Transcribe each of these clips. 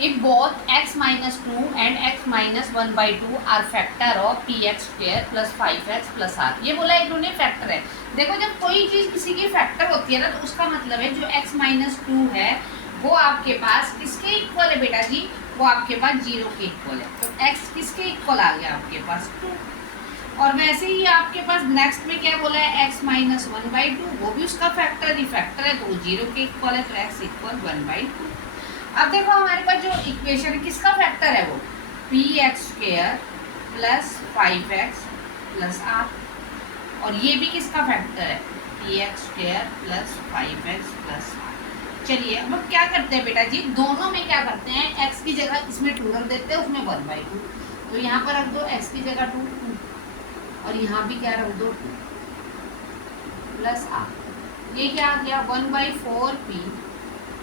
if both x minus 2 and x minus 1 by 2 are factor of px square plus 5x plus r। ये बोला इन्होंने factor है। देखो जब कोई चीज़ किसी की फैक्टर होती है ना तो उसका मतलब है जो x माइनस 2 है वो आपके पास किसके इक्वल है बेटा जी, वो आपके पास 0 के इक्वल है। तो x किसके इक्वल आ गया आपके पास 2। और वैसे ही आपके पास नेक्स्ट में क्या बोला है x माइनस 1 बाई 2, वो भी उसका फैक्टर ही फैक्टर है तो वो 0 के इक्वल है, तो x इक्वल 1 बाई 2। अब देखो हमारे पास जो इक्वेशन किसका फैक्टर है वो p x square plus 5x plus r, और ये भी किसका फैक्टर है p x square plus 5x plus r. चलिए अब हम क्या करते हैं बेटा जी, दोनों में क्या करते हैं x की जगह इसमें 2 रख देते हैं, उसमें 1 बाई 2। तो यहाँ पर रख दो x की जगह 2 और यहाँ भी क्या रख दो 2 प्लस आर। ये क्या आ गया 1 by 4p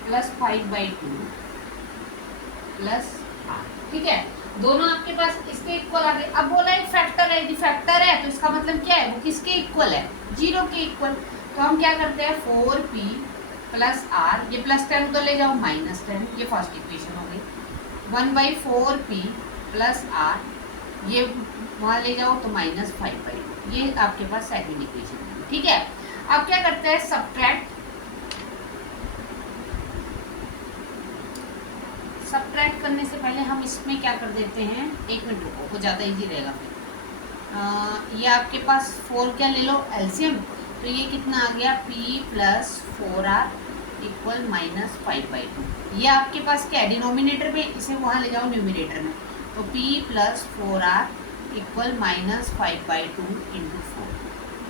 plus 5 by 2 plus r. ठीक है, दोनों आपके पास इसके इक्वल आ गए। अब बोला एक फैक्टर है, यदि फैक्टर है तो इसका मतलब क्या है वो किसके इक्वल है 0 के इक्वल। तो हम क्या करते हैं 4p प्लस आर, ये प्लस 10 तो ले जाओ माइनस 10, ये फर्स्ट इक्वेशन हो गई। 1 बाई 4p प्लस आर, ये वहाँ ले जाओ तो माइनस 5 बाई 2, ये आपके पास सेकंड इक्वेशन है। ठीक है, अब क्या करते हैं सब्ट्रैक्ट। सब्ट्रैक्ट करने से पहले हम इसमें क्या कर देते हैं, 1 मिनट रुको, वो ज़्यादा इजी रहेगा फिर। ये आपके पास 4 क्या ले लो एलसीएम, तो ये कितना आ गया p plus 4r equal minus 5 by 2। ये आपके पास क्या है डिनोमिनेटर में, इसे वहाँ ले जाओ न्यूमिनेटर में, तो p plus 4r equal minus 5 by 2 into 4,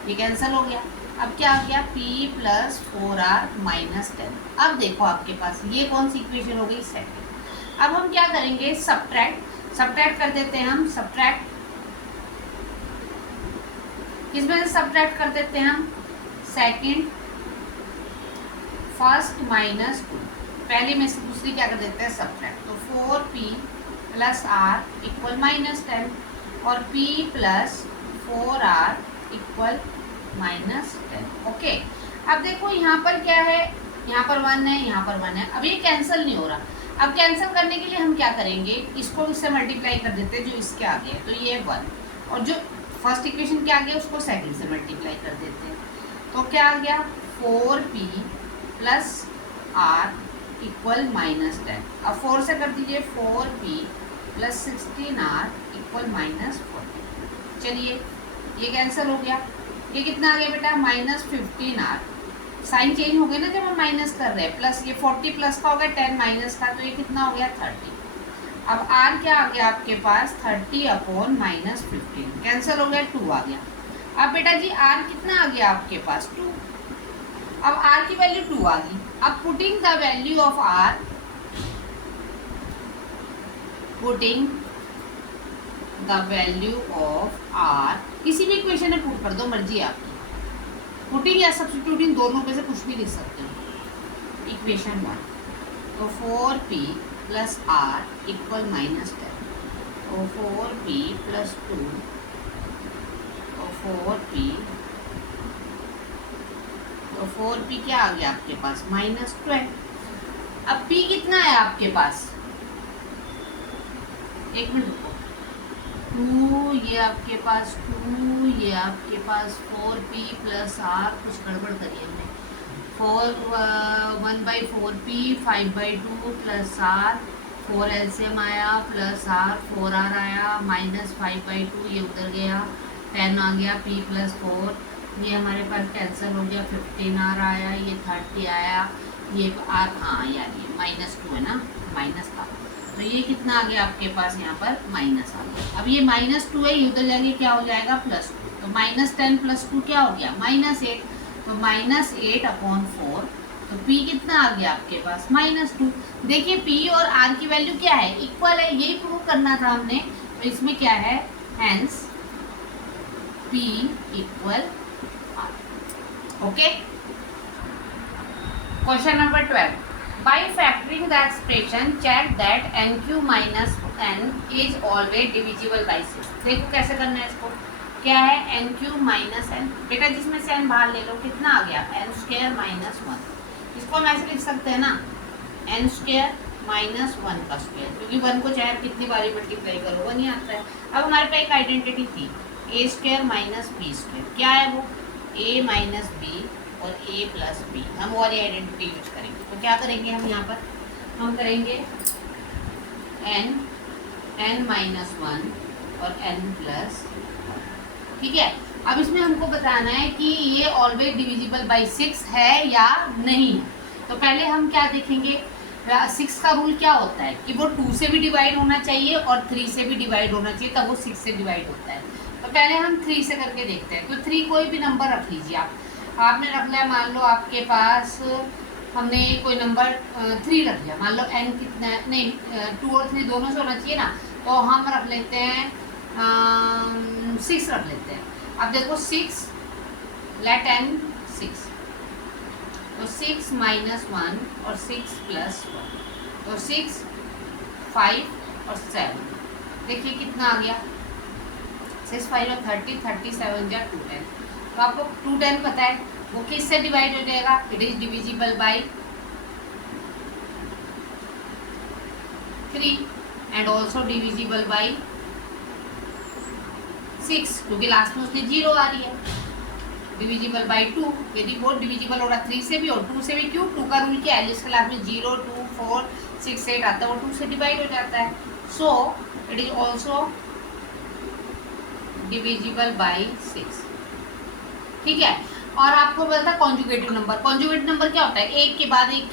ये कैंसिल हो गया। अब क्या आ गया p प्लस 4r माइनस 10। अब देखो आपके पास ये कौन सी इक्वेशन हो गई सेकंड। अब हम क्या करेंगे सब्ट्रैक्ट कर देते हैं हम। सब्ट्रैक्ट किसमें से सब्ट्रैक्ट कर देते हैं हम, सेकंड फर्स्ट माइनस 2, पहले में से दूसरी क्या कर देते हैं सब्ट्रैक्ट। तो 4p plus r equal minus 10 और p plus 4r equal minus 10। Okay, अब देखो यहाँ पर क्या है, यहाँ पर 1 है, यहाँ पर 1 है। अब ये कैंसिल नहीं हो रहा। अब कैंसिल करने के लिए हम क्या करेंगे, इसको इससे मल्टीप्लाई कर देते हैं जो इसके आगे है, तो ये 1 और जो फर्स्ट इक्वेशन के आगे उसको सेकंड से मल्टीप्लाई कर देते हैं। तो क्या आ गया 4p plus r equal minus 10। अब 4 से कर दीजिए 4p plus 16r equal minus 40। चलिए ये कैंसिल हो गया। ये कितना आ गया बेटा माइनस 15r, साइन चेंज हो गया ना जब हम माइनस कर रहे हैं, प्लस ये 40 प्लस का हो गया 10 माइनस का, तो ये कितना हो गया 30। अब r क्या आ गया आपके पास 30 अपॉन माइनस 15, कैंसिल हो गया 2 आ गया। अब बेटा जी r कितना आ गया आपके पास 2। अब r की वैल्यू 2 आ गई। अब putting the value of r, putting the value of r किसी भी इक्वेशन में पुट कर दो, मर्जी है आपकी, पुटिंग या सब्स्टिट्यूटिंग दोनों में से कुछ भी लिख सकते हैं। इक्वेशन 1, तो 4p plus r equal minus 10, तो 4p प्लस 2, तो 4p क्या आ गया आपके पास माइनस 12। अब p कितना है आपके पास, 1 मिनट रुको, 2, ये आपके पास 2, ये आपके पास 4p प्लस r, कुछ गड़बड़ करिए हमने, 1 by 4p 5 by 2 plus r, 4 LCM आया प्लस r 4r आया माइनस 5 बाई 2, ये उधर गया 10 आ गया, p प्लस 4, ये हमारे पास कैंसिल हो गया, 15r आया, ये 30 आया, ये r, हाँ यार ये माइनस 2 है ना, माइनस था, तो ये कितना आ गया आपके पास यहाँ पर माइनस आ गया। अब ये माइनस 2 है, ये उधर जाके क्या हो जाएगा प्लस 2, तो माइनस 10 प्लस 2 क्या हो गया माइनस 8, तो माइनस 8 अपॉन 4, तो p कितना आ गया आपके पास माइनस 2। देखिए p और r की वैल्यू क्या है इक्वल है, यही प्रूव करना था हमने, तो इसमें क्या है hence p equal r। Okay, question number 12, by factoring the expression check that nq minus n is always divisible by 6। देखो कैसे करना है इसको, क्या है nq माइनस n, बेटा जिसमें से n बाहर ले लो कितना आ गया n स्क्वायर माइनस 1, इसको हम ऐसे लिख सकते हैं ना n स्क्वायर -1 का स्क्वायर, क्योंकि 1 को चाहे आप कितनी बारी मल्टीप्लाई करो 1 ही आता है। अब हमारे पास एक आइडेंटिटी थी a² माइनस b², क्या है वो a माइनस बी और a प्लस बी। हम वो वाली आइडेंटिटी यूज करेंगे। तो क्या करेंगे हम यहाँ पर, हम करेंगे n माइनस 1 और n प्लस, ठीक है। अब इसमें हमको बताना है कि ये ऑलवेज डिविजिबल बाय 6 है या नहीं है। तो पहले हम क्या देखेंगे, 6 का रूल क्या होता है कि वो 2 से भी डिवाइड होना चाहिए और 3 से भी डिवाइड होना चाहिए, तब वो 6 से डिवाइड होता है। तो पहले हम 3 से करके देखते हैं। तो 3 कोई भी नंबर रख लीजिए आप, आपने रख लिया, मान लो आपके पास हमने कोई नंबर 3 रख लिया, मान लो n कितना है, नहीं 2 और 3 दोनों से होना चाहिए ना, तो हम रख लेते हैं 6 रख लेते हैं। अब देखो 6 लेट n 6, तो 6 माइनस 1 और 6 प्लस 1, तो 6 5 और 7, देखिए कितना आ गया, 6 5 और 30, 37 या 210। तो आपको 210 पता है, वो किससे डिवाइड हो जाएगा, it is divisible by 3 and also divisible by 6, क्योंकि लास्ट में उसने 0 आ रही है। डिविजिबल बाय 2, यदि वो डिविजिबल हो रहा 3 से भी और 2 से भी, क्यों, 2 का रूल क्या है, जिसके लास्ट में 0 2 4 6 8 आता है, वो 2 से डिवाइड हो जाता है। So it is also divisible by 6, ठीक है। और आपको पता है कॉन्जुगेटिव नंबर, कॉन्जुगेटिव नंबर क्या होता है, एक के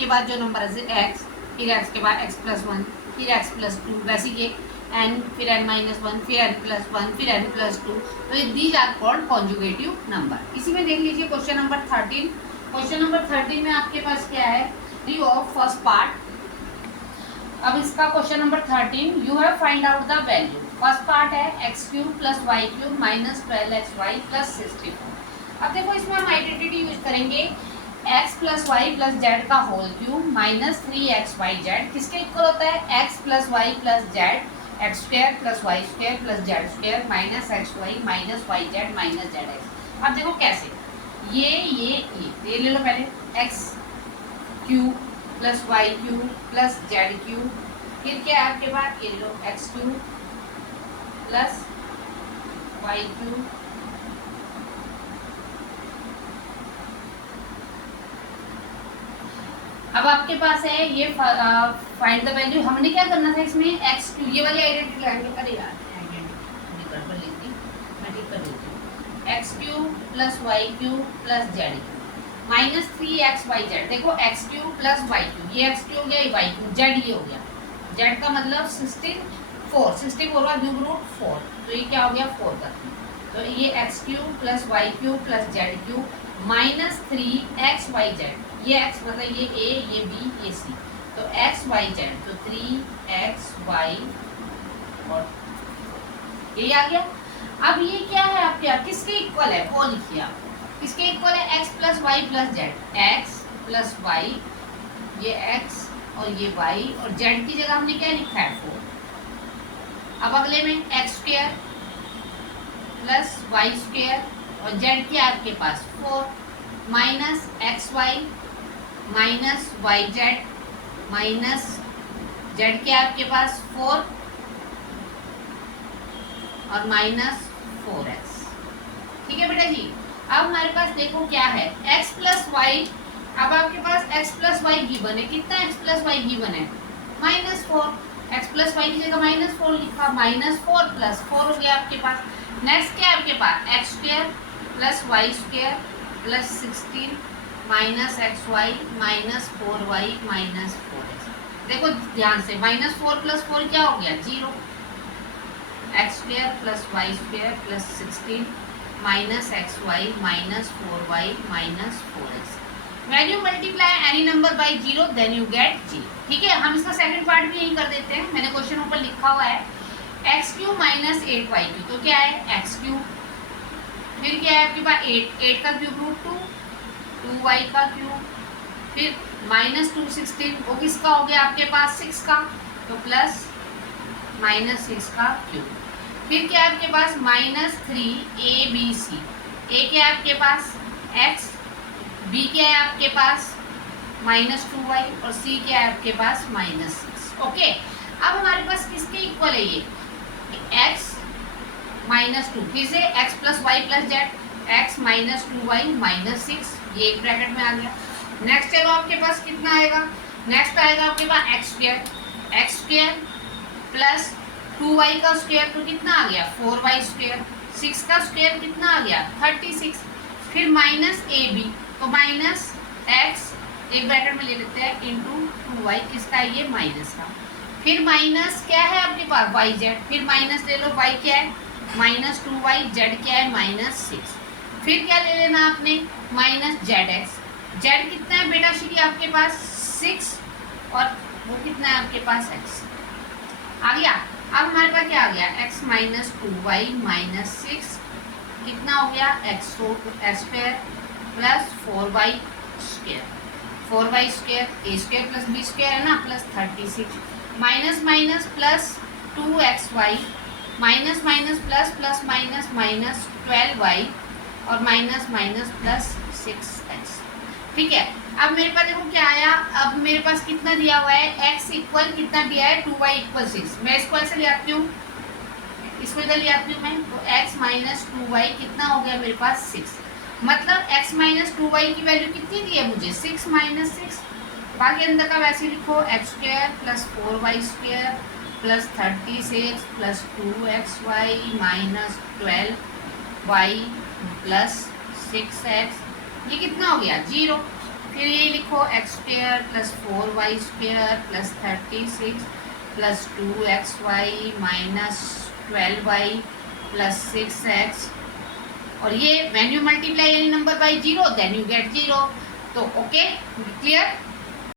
बाद जो नंबर है x, फिर x के बाद x प्लस 1, फिर x प्लस 2, वैसे ये n, फिर n माइनस 1, फिर n प्लस 1, फिर n प्लस 2, तो these are called conjugative number. इसी में देख लीजिए क्वेश्चन नंबर 13। क्वेश्चन नंबर 13 में आपके पास क्या है, रिव्यू ऑफ फर्स्ट पार्ट। अब इसका question number 13, you have find out the value. First part है x³ plus y³ minus 12xy plus 64। अब देखो इसमें हम आइडेंटिटी यूज करेंगे, x plus y plus z का होल क्यूब माइनस 3xyz किसके इक्वल होता है, x plus y plus z x² plus y² plus z² minus xy minus yz minus zx। अब देखो कैसे, ये ले लो पहले, x³ plus y³ plus z³, फिर क्या है आपके पास, ये लो x³ प्लस y³, अब आपके पास है ये फाइंड द वैल्यू। हमने क्या करना था इसमें, x³, ये वाली आइडेंटिटी लाएंगे, अरे यार आइडेंटिटी गड़बड़ लिख दी, मैं ठीक कर देती हूँ, x³ plus y³ plus z³ minus 3xyz। देखो x³ प्लस y³, ये x³ हो गया, ये y³ z ये हो गया, z का मतलब 64 का क्यूब रूट 4, तो ये क्या हो गया 4 का, तो ये x³ plus y³ plus z³ minus 3xyz, ये x मतलब ये a, ये b, ये c, तो xyz, तो 3xy और ये आ गया। अब ये क्या है आपके यहाँ, किसके इक्वल है वो लिखिए आप, किसके इक्वल है, x plus y plus z, x plus y, ये x और ये y, और z की जगह हमने क्या लिखा है 4। अब अगले में x² प्लस y² और z क्या आपके पास 4 minus xy minus yz minus z क्या आपके पास 4 और माइनस 4x, ठीक है बेटा जी। अब हमारे पास देखो क्या है, x प्लस वाई, अब आपके पास x प्लस वाई गिवन है, कितना x प्लस वाई गिवन है -4, x प्लस वाई की जगह -4 लिखा, -4 प्लस 4 हो गया आपके पास। नेक्स्ट क्या है आपके पास, x² plus y² plus 16 minus xy minus 4y minus 4x। देखो ध्यान से, -4 प्लस 4 क्या हो गया 0, x² plus y² plus 16 minus xy minus 4y minus 4x। Value multiply any number by 0 then you get 0, ठीक है। हम इसका सेकंड पार्ट भी यही कर देते हैं, मैंने क्वेश्चन ऊपर लिखा हुआ है x³ माइनस 8y³, तो क्या है x³, फिर क्या है आपके पास 8 का क्यूब रूट 2y का क्यूब, फिर -2 16, वो किसका हो गया आपके पास 6 का, तो प्लस -6 का क्यूब, फिर क्या है आपके पास -3abc, a क्या है आपके पास x, b क्या है आपके पास -2y और c क्या है आपके पास -6। ओके, अब हमारे पास किसके इक्वल है ये, x माइनस टू, फिर से x plus y plus z, x minus two Y minus six, ये एक ब्रैकेट में आ गया। नेक्स्ट चलो आपके पास कितना आएगा, नेक्स्ट आएगा आपके पास X square plus two Y का स्क्वायर तो कितना आ गया 4y स्क्वायर, 6 का स्क्वायर कितना आ गया 36, फिर माइनस ए बी, तो माइनस एक्स एक ब्रैकेट में ले लेते हैं इंटू टू वाई, किसका है ये माइनस का, फिर माइनस क्या है आपके पास वाई जेड, फिर माइनस ले लो, वाई क्या है माइनस टू वाई, जेड क्या है माइनस सिक्स, फिर क्या ले लेना आपने माइनस जेड एक्स, जेड कितना है बेटा श्री आपके पास 6 और वो कितना है आपके पास x आ गया। अब हमारे पास क्या आ गया x minus two Y minus six, कितना हो गया x square plus 4y square, 4y square A square plus B square है ना plus 36, minus minus plus 2xy, minus minus plus plus minus minus 12y और माइनस माइनस प्लस 6x। ठीक है, अब मेरे पास देखो क्या आया, अब मेरे पास कितना दिया हुआ है x इक्वल कितना दिया है 2y इक्वल 6, मैं इसको ऐसे ले आती हूँ, इसको इधर ले आती हूँ मैं, तो x माइनस टू वाई कितना हो गया मेरे पास 6, मतलब x माइनस टू वाई की वैल्यू कितनी दी है मुझे 6 माइनस 6, बाकी अंदर का वैसे लिखो x square plus 4y square plus 36 plus 2xy minus 12y plus 6x, ये कितना हो गया 0, फिर ये लिखो x square plus 4y square plus 36 plus 2xy minus 12y plus 6x, और ये when you multiply any number by 0 then you get 0, तो ओके क्लियर।